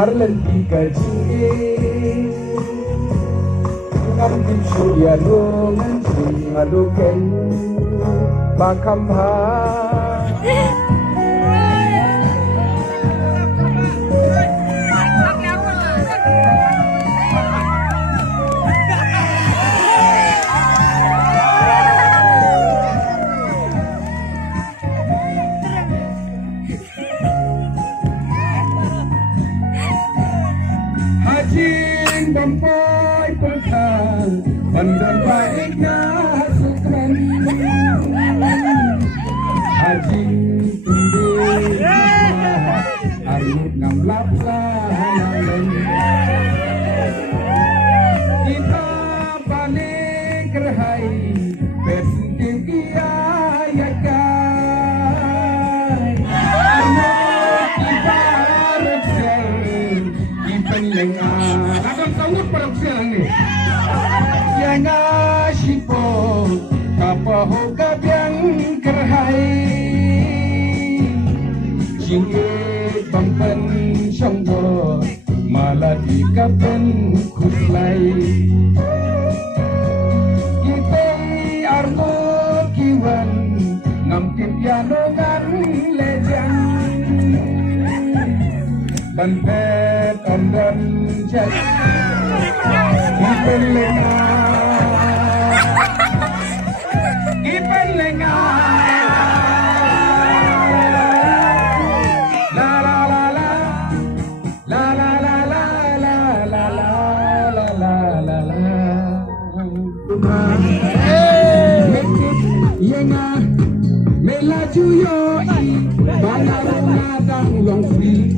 arlanti kaji ngam kim surya lungan singaluken bakamha Hajin bampai pekan pandang baik nasukran Hajin tumbuh arut ngam laplan kita balik kerhai bersenting kia ya kai Akan sambut pada siang ni. Yang asipo kapaho kabyang kerhai. Jingge bangpen syanggo malah di kapen kuslai. Kita argo kiwan ngampir pianongan lejang. Bantet ondan jet Ipen lenga La la la la La la la la la la la la la la Yenga Melaju yo i Banarunga dang long free